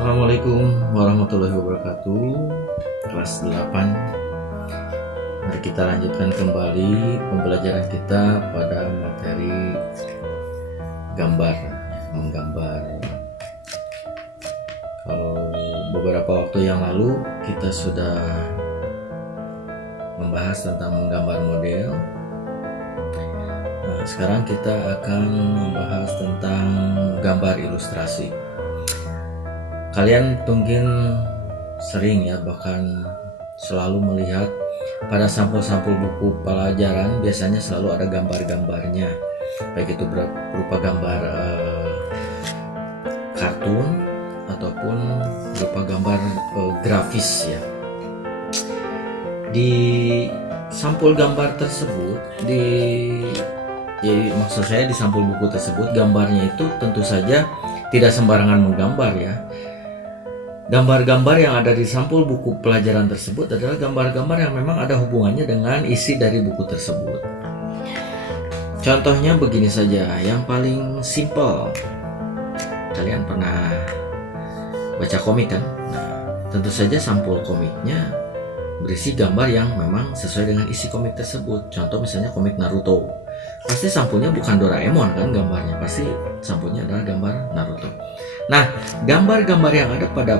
Assalamualaikum warahmatullahi wabarakatuh. Kelas 8. Mari kita lanjutkan kembali pembelajaran kita pada materi gambar, menggambar. Kalau beberapa waktu yang lalu kita sudah membahas tentang menggambar model. Nah, sekarang kita akan membahas tentang gambar ilustrasi. Kalian mungkin sering ya, bahkan selalu melihat pada sampul-sampul buku pelajaran biasanya selalu ada gambar-gambarnya, baik itu berupa gambar kartun ataupun berupa gambar grafis ya. Di sampul gambar tersebut, maksud saya di sampul buku tersebut, gambarnya itu tentu saja tidak sembarangan menggambar ya. Gambar-gambar yang ada di sampul buku pelajaran tersebut adalah gambar-gambar yang memang ada hubungannya dengan isi dari buku tersebut. Contohnya begini saja, yang paling simple. Kalian pernah baca komik kan? Nah, tentu saja sampul komiknya berisi gambar yang memang sesuai dengan isi komik tersebut. Contoh misalnya komik Naruto. Pasti sampulnya bukan Doraemon kan gambarnya, pasti sampulnya adalah gambar Naruto. Nah, gambar-gambar yang ada pada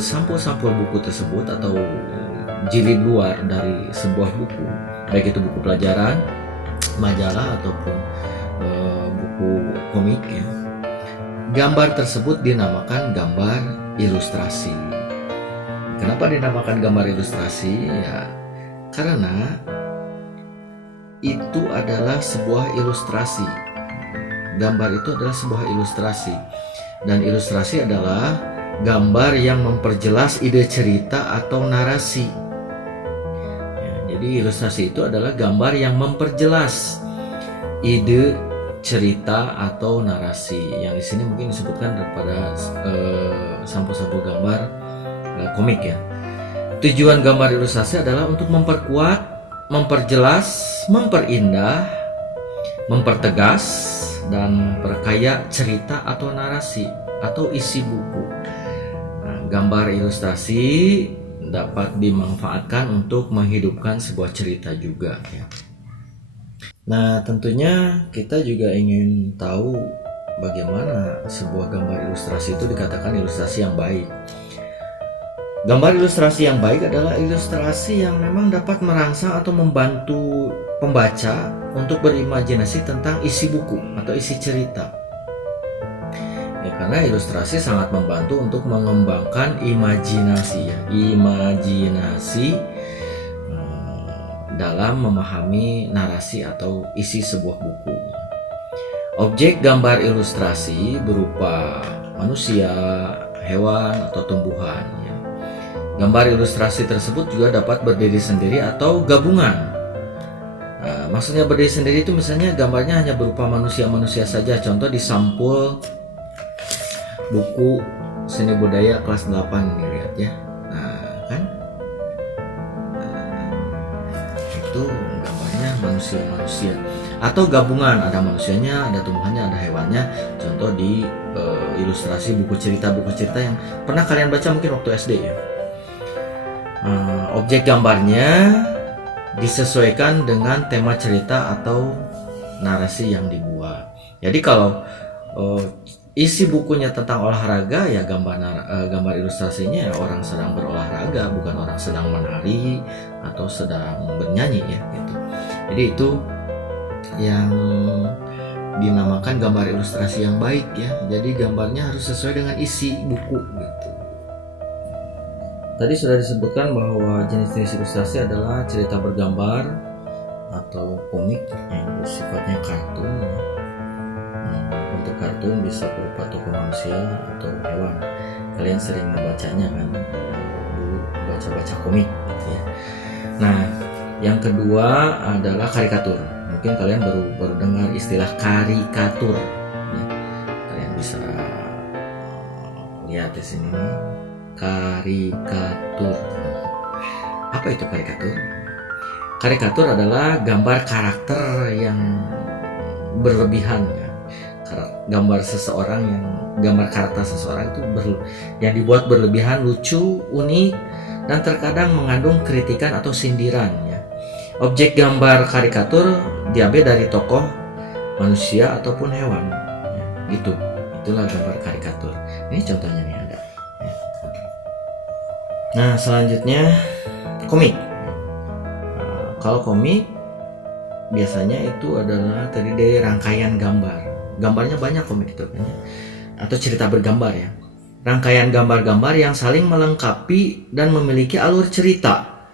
sampul-sampul buku tersebut atau jilid luar dari sebuah buku, baik itu buku pelajaran, majalah ataupun buku komik ya, gambar tersebut dinamakan gambar ilustrasi. Kenapa dinamakan gambar ilustrasi? Ya, karena itu adalah sebuah ilustrasi. Gambar itu adalah sebuah ilustrasi, dan ilustrasi adalah gambar yang memperjelas ide cerita atau narasi ya, jadi ilustrasi itu adalah gambar yang memperjelas ide cerita atau narasi, yang di sini mungkin disebutkan pada sampul-sampul gambar komik ya. Tujuan gambar ilustrasi adalah untuk memperkuat, memperjelas, memperindah, mempertegas, dan memperkaya cerita atau narasi atau isi buku. Gambar ilustrasi dapat dimanfaatkan untuk menghidupkan sebuah cerita juga ya. Nah, tentunya kita juga ingin tahu bagaimana sebuah gambar ilustrasi itu dikatakan ilustrasi yang baik. Gambar ilustrasi yang baik adalah ilustrasi yang memang dapat merangsang atau membantu pembaca untuk berimajinasi tentang isi buku atau isi cerita. Ya, karena ilustrasi sangat membantu untuk mengembangkan imajinasi ya, dalam memahami narasi atau isi sebuah buku. Objek gambar ilustrasi berupa manusia, hewan, atau tumbuhan ya. Gambar ilustrasi tersebut juga dapat berdiri sendiri atau gabungan. Maksudnya berdiri sendiri itu misalnya gambarnya hanya berupa manusia-manusia saja. Contoh di sampul buku seni budaya kelas 8 nih, lihat ya. Nah, kan? Itu gambarnya manusia-manusia atau gabungan, ada manusianya, ada tumbuhannya, ada hewannya. Contoh di ilustrasi buku cerita yang pernah kalian baca mungkin waktu SD ya. Objek gambarnya disesuaikan dengan tema cerita atau narasi yang dibuat. Jadi kalau isi bukunya tentang olahraga ya, gambar ilustrasinya ya orang sedang berolahraga, bukan orang sedang menari atau sedang bernyanyi ya gitu. Jadi itu yang dinamakan gambar ilustrasi yang baik ya. Jadi gambarnya harus sesuai dengan isi buku gitu. Tadi sudah disebutkan bahwa jenis-jenis ilustrasi adalah cerita bergambar atau komik yang bersifatnya kartun ya. Untuk kartun bisa berupa tokoh manusia atau hewan. Kalian sering membacanya kan, dulu baca-baca komik gitu ya. Nah, yang kedua adalah karikatur. Mungkin kalian baru dengar istilah karikatur ya. Kalian bisa lihat di sini karikatur. Apa itu karikatur? Karikatur adalah gambar karakter yang berlebihan ya. gambar seseorang, yang gambar karakter seseorang itu yang dibuat berlebihan, lucu, unik, dan terkadang mengandung kritikan atau sindiran ya. Objek gambar karikatur diambil dari tokoh manusia ataupun hewan ya, gitu. Itulah gambar karikatur. Ini contohnya nih ada ya. Nah selanjutnya komik. Kalau komik biasanya itu adalah tadi dari rangkaian gambarnya banyak komik itu kan, atau cerita bergambar ya, rangkaian gambar-gambar yang saling melengkapi dan memiliki alur cerita.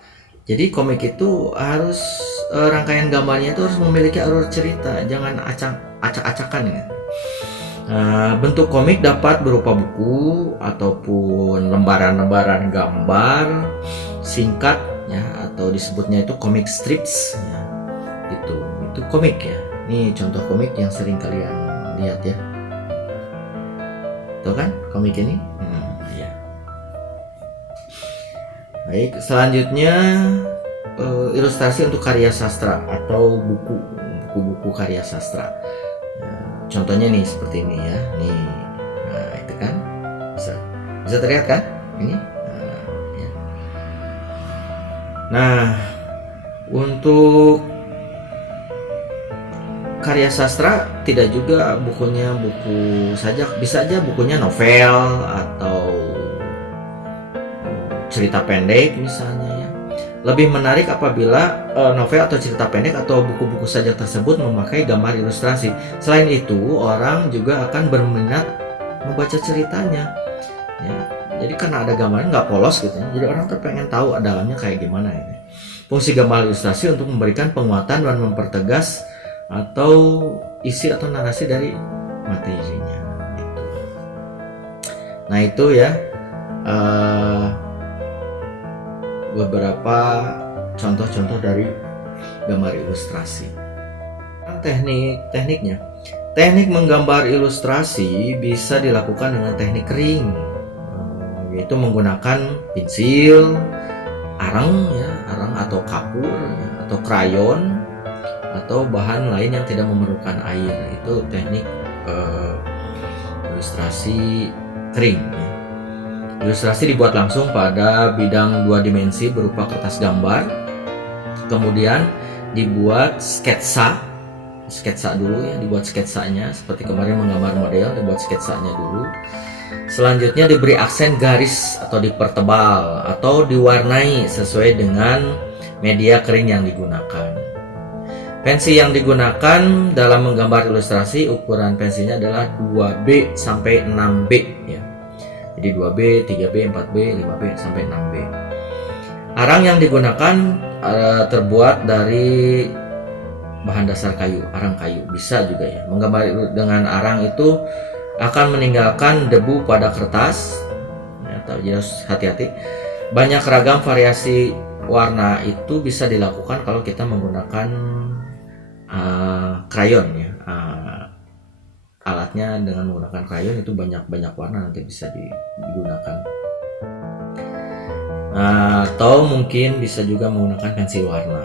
Jadi komik itu harus rangkaian gambarnya itu harus memiliki alur cerita, jangan acak-acakan ya. Bentuk komik dapat berupa buku ataupun lembaran-lembaran gambar singkat ya, atau disebutnya itu comic strips ya. Itu komik ya. Ini contoh komik yang sering kalian lihat ya. Tuh kan komik ini? Ya. Baik, selanjutnya ilustrasi untuk karya sastra atau buku-buku karya sastra. Contohnya nih seperti ini ya. Nih. Nah, itu kan bisa terlihat kan? Ini. Ya. Nah, untuk karya sastra tidak juga bukunya buku saja, bisa aja bukunya novel atau cerita pendek misalnya ya. Lebih menarik apabila novel atau cerita pendek atau buku-buku saja tersebut memakai gambar ilustrasi. Selain itu, orang juga akan berminat membaca ceritanya ya. Jadi karena ada gambarnya nggak polos gitu ya, jadi orang tuh pengen tahu dalamnya kayak gimana ini. Fungsi gambar ilustrasi untuk memberikan penguatan dan mempertegas atau isi atau narasi dari materinya gitu. Nah itu ya beberapa contoh-contoh dari gambar ilustrasi. Tekniknya, teknik menggambar ilustrasi bisa dilakukan dengan teknik kering, yaitu menggunakan pensil, arang atau kapur ya, atau krayon atau bahan lain yang tidak memerlukan air. Itu teknik ilustrasi kering ya. Ilustrasi dibuat langsung pada bidang 2 dimensi berupa kertas gambar, kemudian dibuat sketsa dulu ya, dibuat sketsanya seperti kemarin menggambar model, dibuat sketsanya dulu. Selanjutnya diberi aksen garis atau dipertebal atau diwarnai sesuai dengan media kering yang digunakan. Pensil yang digunakan dalam menggambar ilustrasi, ukuran pensilnya adalah 2B sampai 6B ya. Jadi 2B, 3B, 4B, 5B sampai 6B. Arang yang digunakan terbuat dari bahan dasar kayu, arang kayu bisa juga ya. Menggambar dengan arang itu akan meninggalkan debu pada kertas ya, jadi harus hati-hati. Banyak ragam variasi warna itu bisa dilakukan kalau kita menggunakan krayon ya. Alatnya dengan menggunakan krayon itu banyak warna nanti bisa digunakan. Atau mungkin bisa juga menggunakan pensil warna.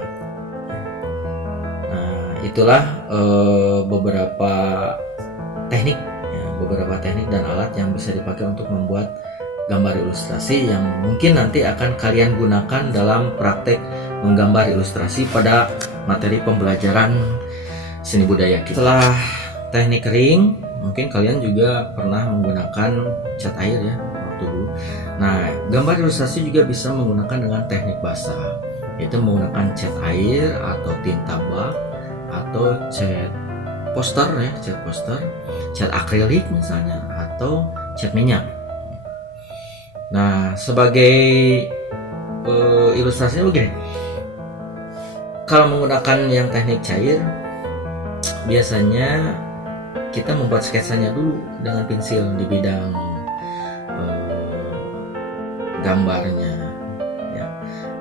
Itulah beberapa teknik dan alat yang bisa dipakai untuk membuat gambar ilustrasi yang mungkin nanti akan kalian gunakan dalam praktek menggambar ilustrasi pada materi pembelajaran seni budaya kita. Setelah teknik kering, mungkin kalian juga pernah menggunakan cat air ya waktu dulu. Nah, gambar ilustrasi juga bisa menggunakan dengan teknik basah, yaitu menggunakan cat air atau tinta bak atau cat poster ya, cat akrilik misalnya, atau cat minyak. Nah, sebagai ilustrasinya begini. Kalau menggunakan yang teknik cair, biasanya kita membuat sketsanya dulu dengan pensil di bidang gambarnya ya.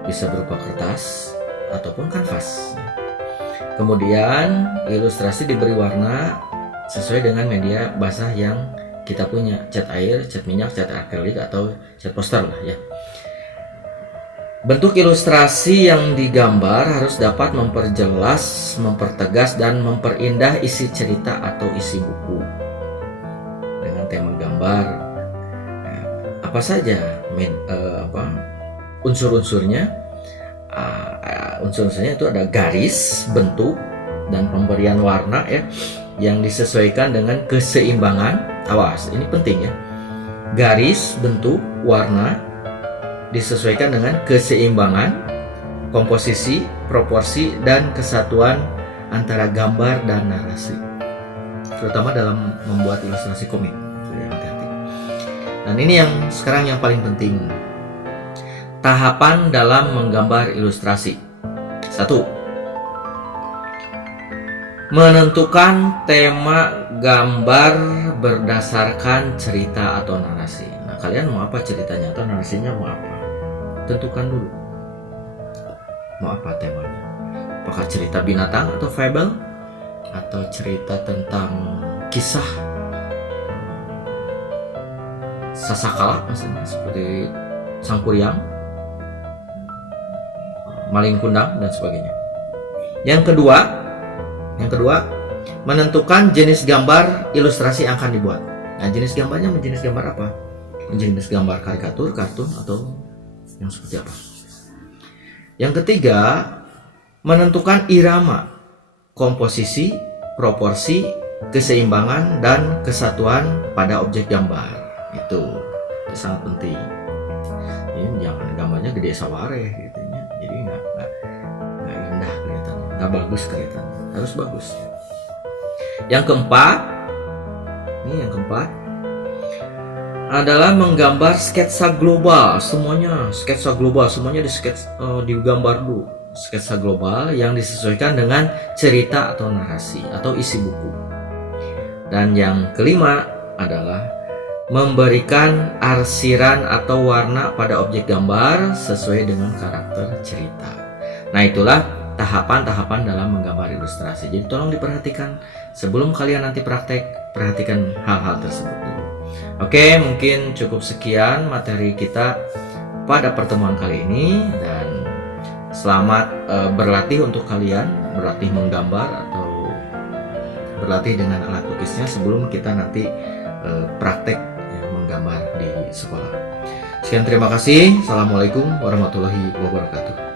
Bisa berupa kertas ataupun kanvas ya. Kemudian ilustrasi diberi warna sesuai dengan media basah yang kita punya, cat air, cat minyak, cat akrilik atau cat poster lah ya. Bentuk ilustrasi yang digambar harus dapat memperjelas, mempertegas dan memperindah isi cerita atau isi buku. gambar apa saja unsur-unsurnya. Unsur-unsurnya itu ada garis, bentuk, dan pemberian warna ya, yang disesuaikan dengan keseimbangan. Awas, ini penting ya. Garis, bentuk, warna disesuaikan dengan keseimbangan, komposisi, proporsi, dan kesatuan antara gambar dan narasi, terutama dalam membuat ilustrasi komik. Hati-hati. Dan ini yang sekarang yang paling penting, tahapan dalam menggambar ilustrasi. 1. Menentukan tema gambar berdasarkan cerita atau narasi. Nah, kalian mau apa ceritanya atau narasinya mau apa? Tentukan dulu. Mau apa temanya? Apakah cerita binatang atau fable? Atau cerita tentang kisah sasakala misalnya, seperti Sangkuriang, Maling Kundang, dan sebagainya. Yang kedua, menentukan jenis gambar ilustrasi yang akan dibuat. Nah, jenis gambarnya jenis gambar apa? Jenis gambar karikatur, kartun, atau yang seperti apa? Yang ketiga, menentukan irama, komposisi, proporsi, keseimbangan, dan kesatuan pada objek gambar. Itu sangat penting. Ini jangan gambarnya gede saware gitu ya. Jadi nggak indah kelihatannya, nggak bagus kelihatannya. Harus bagus. Yang keempat adalah menggambar sketsa global. Semuanya digambar dulu. Sketsa global yang disesuaikan dengan cerita atau narasi atau isi buku. Dan yang kelima adalah memberikan arsiran atau warna pada objek gambar sesuai dengan karakter cerita. Nah, itulah tahapan-tahapan dalam menggambar ilustrasi. Jadi tolong diperhatikan sebelum kalian nanti praktek, perhatikan hal-hal tersebut dulu. Oke, mungkin cukup sekian materi kita pada pertemuan kali ini, dan selamat berlatih untuk kalian, berlatih menggambar atau berlatih dengan alat lukisnya sebelum kita nanti praktek menggambar di sekolah. Sekian, terima kasih. Assalamualaikum warahmatullahi wabarakatuh.